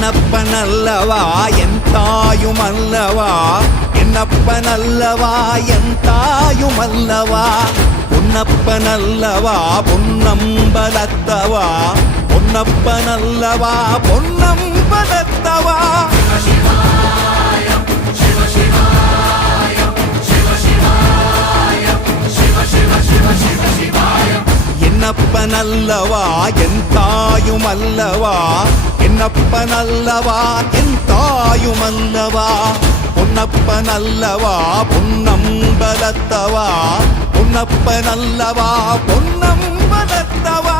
என்னப்பனல்லவா என் தாயுமல்லவா என்னப்பனல்லவா என் தாயுமல்லவா பொன்னப்பனல்லவா பொன்னம்பலத்தவா பொன்னப்பனல்லவா பொன்னம்பலத்தவா என்னப்பனல்லவா என் தாயுமல்லவா என்னப்பனல்லவா என் தாயுமல்லவா பொன்னப்பனல்லவா பொன்னம்பலத்தவா பொன்னப்பனல்லவா பொன்னம்பலத்தவா